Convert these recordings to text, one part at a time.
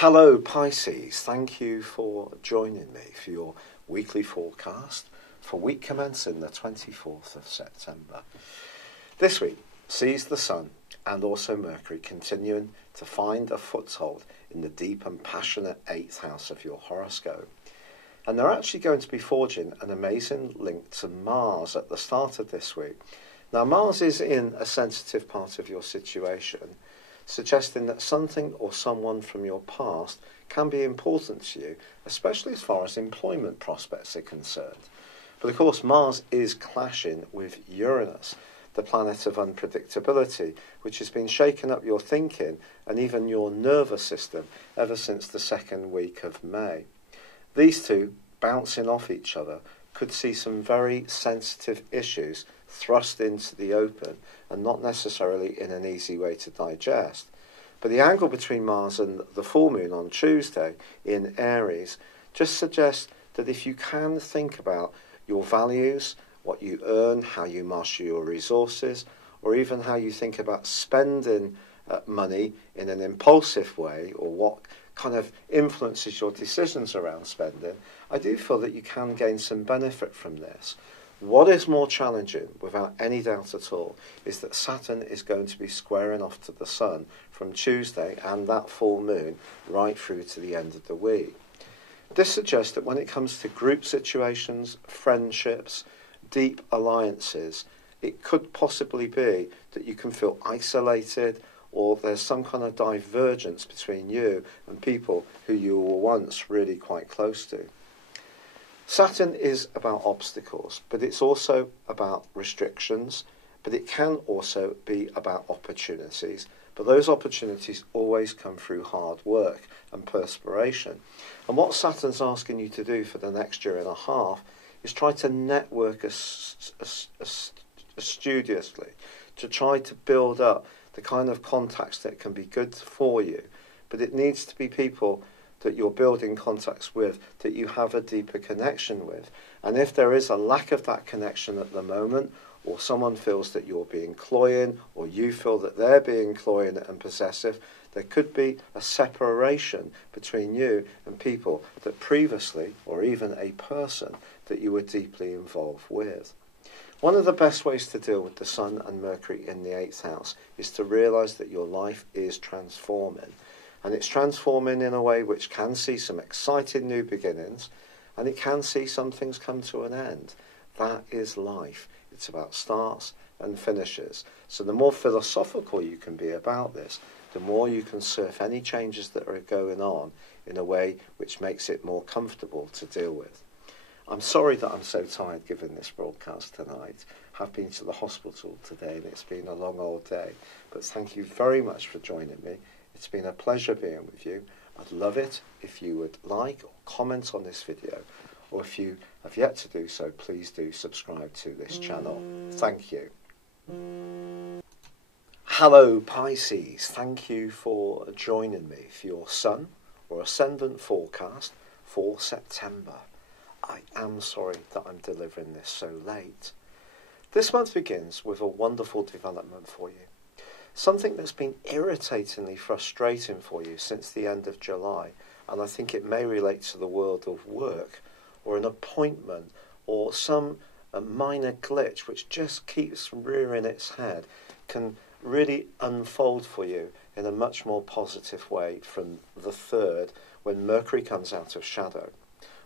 Hello Pisces, thank you for joining me for your weekly forecast for week commencing the 24th of September. This week sees the Sun and also Mercury continuing to find a foothold in the deep and passionate 8th house of your horoscope. And they're actually going to be forging an amazing link to Mars at the start of this week. Now Mars is in a sensitive part of your situation, suggesting that something or someone from your past can be important to you, especially as far as employment prospects are concerned. But of course Mars is clashing with Uranus, the planet of unpredictability, which has been shaking up your thinking and even your nervous system ever since the second week of May. These two, bouncing off each other, could see some very sensitive issues thrust into the open and not necessarily in an easy way to digest. But the angle between Mars and the full moon on Tuesday in Aries just suggests that if you can think about your values, what you earn, how you marshal your resources, or even how you think about spending money in an impulsive way, or what kind of influences your decisions around spending, I do feel that you can gain some benefit from this. What is more challenging, without any doubt at all, is that Saturn is going to be squaring off to the Sun from Tuesday and that full moon right through to the end of the week. This suggests that when it comes to group situations, friendships, deep alliances, it could possibly be that you can feel isolated, or there's some kind of divergence between you and people who you were once really quite close to. Saturn is about obstacles, but it's also about restrictions, but it can also be about opportunities. But those opportunities always come through hard work and perspiration. And what Saturn's asking you to do for the next year and a half is try to network studiously, to try to build up the kind of contacts that can be good for you. But it needs to be people that you're building contacts with, that you have a deeper connection with. And if there is a lack of that connection at the moment, or someone feels that you're being cloying, or you feel that they're being cloying and possessive, there could be a separation between you and people that previously, or even a person, that you were deeply involved with. One of the best ways to deal with the Sun and Mercury in the 8th house is to realise that your life is transforming. And it's transforming in a way which can see some exciting new beginnings, and it can see some things come to an end. That is life. It's about starts and finishes. So the more philosophical you can be about this, the more you can surf any changes that are going on in a way which makes it more comfortable to deal with. I'm sorry that I'm so tired giving this broadcast tonight. I've been to the hospital today and it's been a long old day. But thank you very much for joining me. It's been a pleasure being with you. I'd love it if you would like or comment on this video, or if you have yet to do so, please do subscribe to this channel. Thank you. Hello Pisces, thank you for joining me for your Sun or Ascendant forecast for September. I am sorry that I'm delivering this so late. This month begins with a wonderful development for you. Something that's been irritatingly frustrating for you since the end of July, and I think it may relate to the world of work, or an appointment, or some minor glitch which just keeps rearing its head, can really unfold for you in a much more positive way from the 3rd, when Mercury comes out of shadow.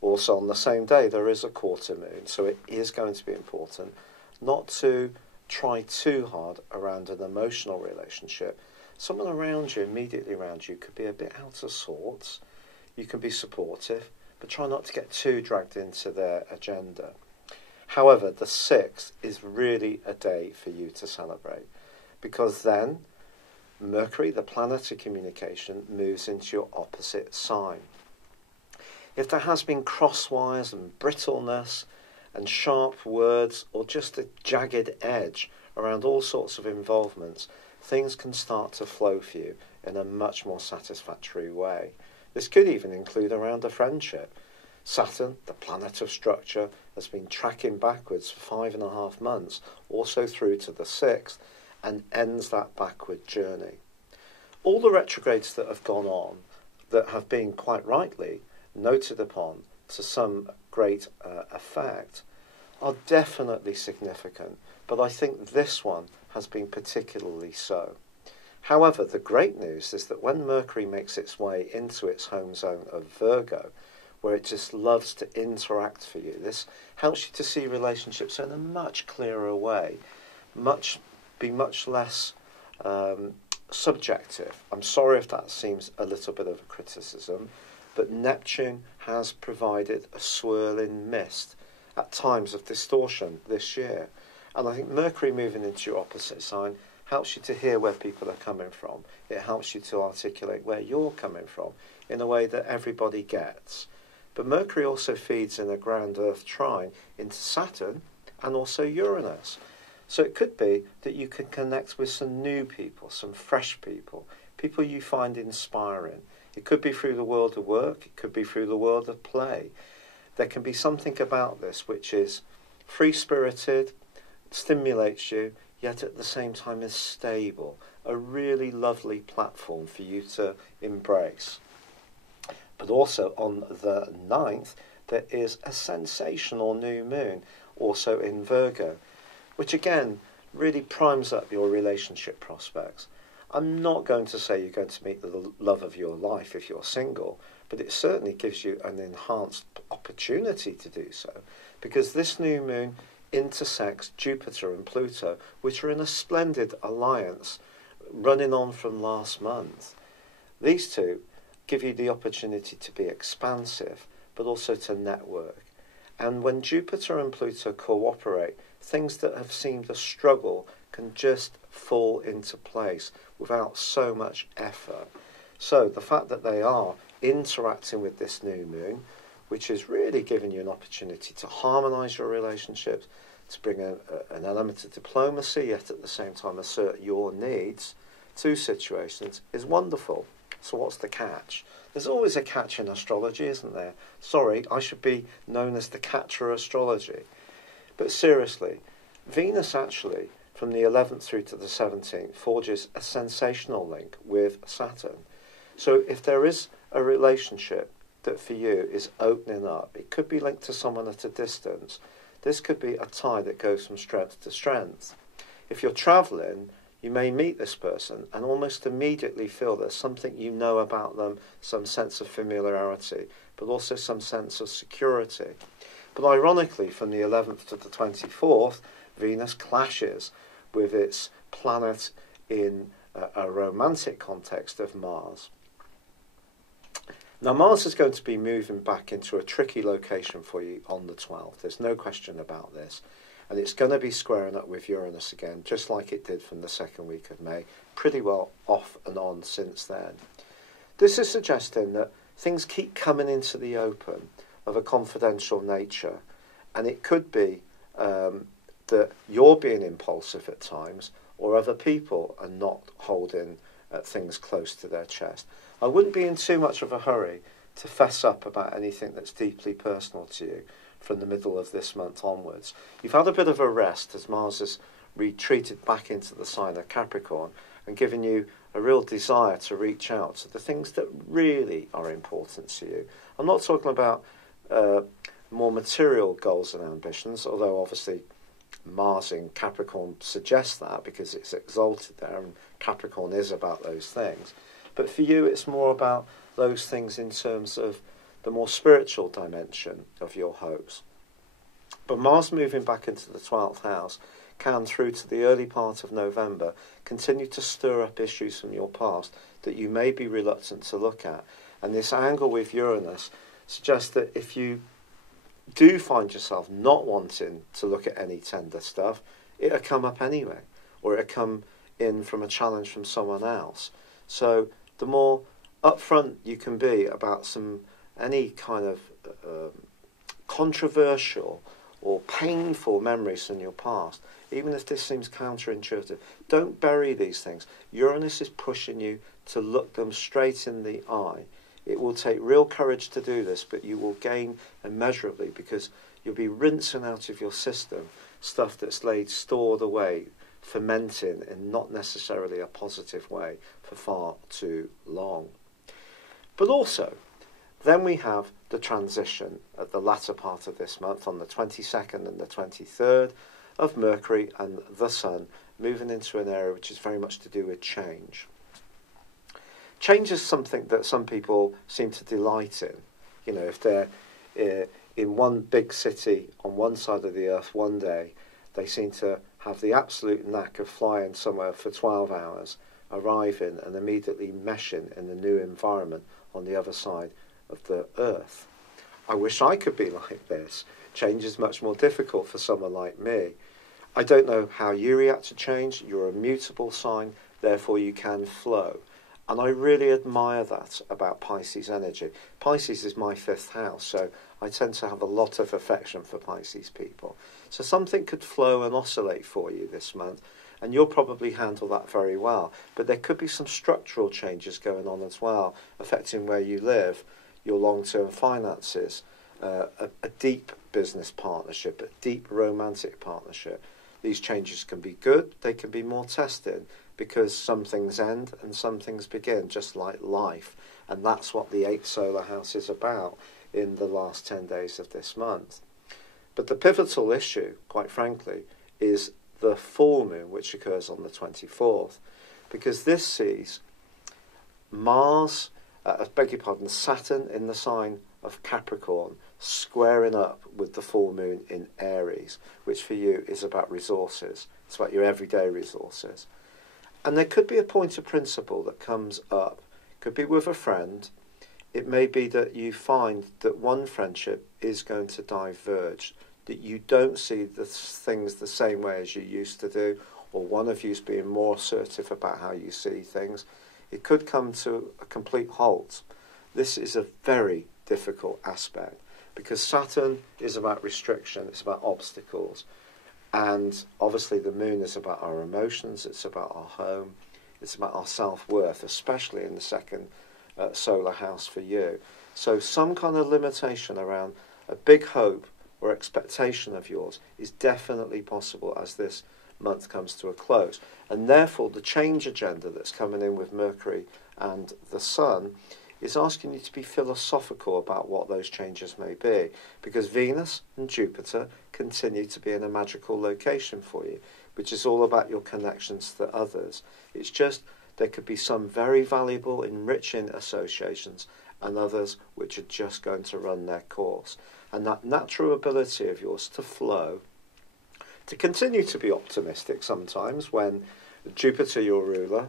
Also on the same day there is a quarter moon, so it is going to be important not to try too hard around an emotional relationship. Someone around you, immediately around you, could be a bit out of sorts. You can be supportive, but try not to get too dragged into their agenda. However, the 6th is really a day for you to celebrate, because then Mercury, the planet of communication, moves into your opposite sign. If there has been crosswires and brittleness and sharp words, or just a jagged edge around all sorts of involvements, things can start to flow for you in a much more satisfactory way. This could even include around a friendship. Saturn, the planet of structure, has been tracking backwards for 5.5 months, also through to the 6th, and ends that backward journey. All the retrogrades that have gone on that have been quite rightly noted upon to some great effect are definitely significant, but I think this one has been particularly so. However, the great news is that when Mercury makes its way into its home zone of Virgo, where it just loves to interact for you, this helps you to see relationships in a much clearer way, be much less subjective. I'm sorry if that seems a little bit of a criticism, but Neptune has provided a swirling mist at times of distortion this year. And I think Mercury moving into your opposite sign helps you to hear where people are coming from. It helps you to articulate where you're coming from in a way that everybody gets. But Mercury also feeds in a ground Earth trine into Saturn and also Uranus. So it could be that you can connect with some new people, some fresh people, people you find inspiring. It could be through the world of work, it could be through the world of play. There can be something about this which is free-spirited, stimulates you, yet at the same time is stable. A really lovely platform for you to embrace. But also on the 9th, there is a sensational new moon, also in Virgo, which again really primes up your relationship prospects. I'm not going to say you're going to meet the love of your life if you're single, but it certainly gives you an enhanced opportunity to do so, because this new moon intersects Jupiter and Pluto, which are in a splendid alliance running on from last month. These two give you the opportunity to be expansive, but also to network. And when Jupiter and Pluto cooperate, things that have seemed a struggle can just fall into place without so much effort. So the fact that they are interacting with this new moon, which is really giving you an opportunity to harmonise your relationships, to bring an element of diplomacy, yet at the same time assert your needs to situations, is wonderful. So what's the catch? There's always a catch in astrology, isn't there? Sorry, I should be known as the catcher astrology. But seriously, Venus actually, from the 11th through to the 17th, forges a sensational link with Saturn. So if there is a relationship that for you is opening up, it could be linked to someone at a distance. This could be a tie that goes from strength to strength. If you're travelling, you may meet this person and almost immediately feel there's something you know about them, some sense of familiarity, but also some sense of security. But ironically, from the 11th to the 24th, Venus clashes with its planet in a romantic context of Mars. Now, Mars is going to be moving back into a tricky location for you on the 12th. There's no question about this. And it's going to be squaring up with Uranus again, just like it did from the second week of May, pretty well off and on since then. This is suggesting that things keep coming into the open of a confidential nature, and it could be that you're being impulsive at times, or other people are not holding things close to their chest. I wouldn't be in too much of a hurry to fess up about anything that's deeply personal to you from the middle of this month onwards. You've had a bit of a rest as Mars has retreated back into the sign of Capricorn and given you a real desire to reach out to the things that really are important to you. I'm not talking about more material goals and ambitions, although obviously Mars in Capricorn suggests that because it's exalted there and Capricorn is about those things. But for you, it's more about those things in terms of the more spiritual dimension of your hopes. But Mars moving back into the 12th house can, through to the early part of November, continue to stir up issues from your past that you may be reluctant to look at. And this angle with Uranus suggests that if you do find yourself not wanting to look at any tender stuff, it'll come up anyway, or it'll come in from a challenge from someone else. So the more upfront you can be about any kind of controversial or painful memories from your past, even if this seems counterintuitive, don't bury these things. Uranus is pushing you to look them straight in the eye. It will take real courage to do this, but you will gain immeasurably because you'll be rinsing out of your system stuff that's laid stored away, fermenting in not necessarily a positive way for far too long. But also, then we have the transition at the latter part of this month on the 22nd and the 23rd of Mercury and the Sun moving into an area which is very much to do with change. Change is something that some people seem to delight in. You know, if they're in one big city on one side of the earth one day, they seem to have the absolute knack of flying somewhere for 12 hours, arriving and immediately meshing in the new environment on the other side of the earth. I wish I could be like this. Change is much more difficult for someone like me. I don't know how you react to change. You're a mutable sign, therefore you can flow. And I really admire that about Pisces energy. Pisces is my 5th house, so I tend to have a lot of affection for Pisces people. So something could flow and oscillate for you this month, and you'll probably handle that very well. But there could be some structural changes going on as well, affecting where you live, your long-term finances, a deep business partnership, a deep romantic partnership. These changes can be good, they can be more testing, because some things end and some things begin, just like life. And that's what the 8th solar house is about in the last 10 days of this month. But the pivotal issue, quite frankly, is the full moon, which occurs on the 24th, because this sees Saturn in the sign of Capricorn squaring up with the full moon in Aries, which for you is about resources. It's about your everyday resources. And there could be a point of principle that comes up. It could be with a friend. It may be that you find that one friendship is going to diverge, that you don't see the things the same way as you used to do, or one of you's being more assertive about how you see things. It could come to a complete halt. This is a very difficult aspect, because Saturn is about restriction, it's about obstacles. And obviously the moon is about our emotions, it's about our home, it's about our self-worth, especially in the 2nd solar house for you. So some kind of limitation around a big hope or expectation of yours is definitely possible as this month comes to a close. And therefore the change agenda that's coming in with Mercury and the Sun is asking you to be philosophical about what those changes may be, because Venus and Jupiter continue to be in a magical location for you, which is all about your connections to others. It's just there could be some very valuable, enriching associations and others which are just going to run their course. And that natural ability of yours to flow, to continue to be optimistic sometimes when Jupiter, your ruler,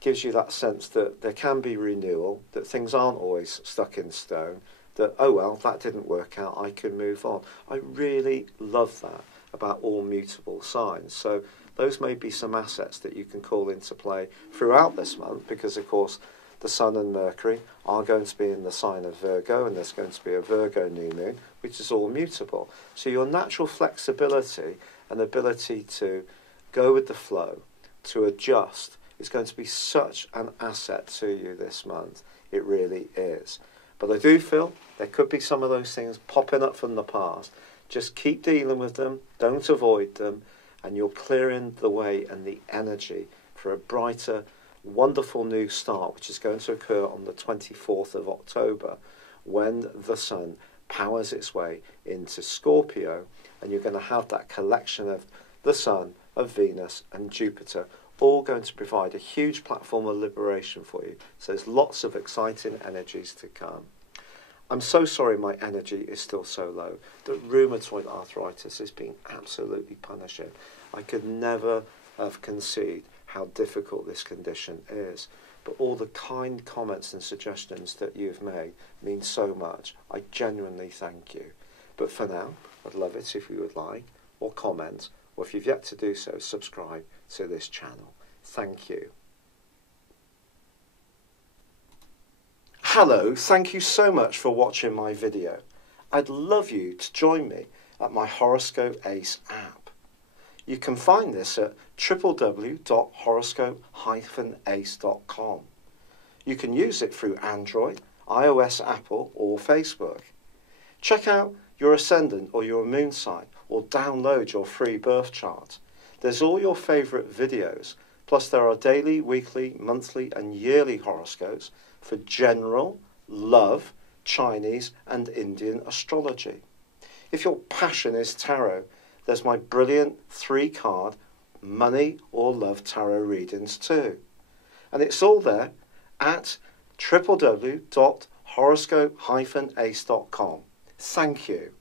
gives you that sense that there can be renewal, that things aren't always stuck in stone, that, oh well, that didn't work out, I can move on. I really love that about all mutable signs. So those may be some assets that you can call into play throughout this month, because of course the Sun and Mercury are going to be in the sign of Virgo, and there's going to be a Virgo new moon, which is all mutable. So your natural flexibility and ability to go with the flow, to adjust, is going to be such an asset to you this month. It really is. But I do feel there could be some of those things popping up from the past. Just keep dealing with them, don't avoid them, and you're clearing the way and the energy for a brighter, wonderful new start, which is going to occur on the 24th of October, when the Sun powers its way into Scorpio, and you're going to have that collection of the Sun, of Venus and Jupiter, all going to provide a huge platform of liberation for you. So there's lots of exciting energies to come. I'm so sorry my energy is still so low. The rheumatoid arthritis is being absolutely punishing. I could never have conceived how difficult this condition is. But all the kind comments and suggestions that you've made mean so much. I genuinely thank you. But for now, I'd love it if you would like, or comment, or if you've yet to do so, subscribe to this channel. Thank you. Hello, thank you so much for watching my video. I'd love you to join me at my Horoscope Ace app. You can find this at www.horoscope-ace.com. You can use it through Android, iOS, Apple or Facebook. Check out your ascendant or your moon sign, or download your free birth chart. There's all your favourite videos, plus there are daily, weekly, monthly and yearly horoscopes, for general, love, Chinese and Indian astrology. If your passion is tarot, there's my brilliant 3-card money or love tarot readings too. And it's all there at www.horoscope-ace.com. Thank you.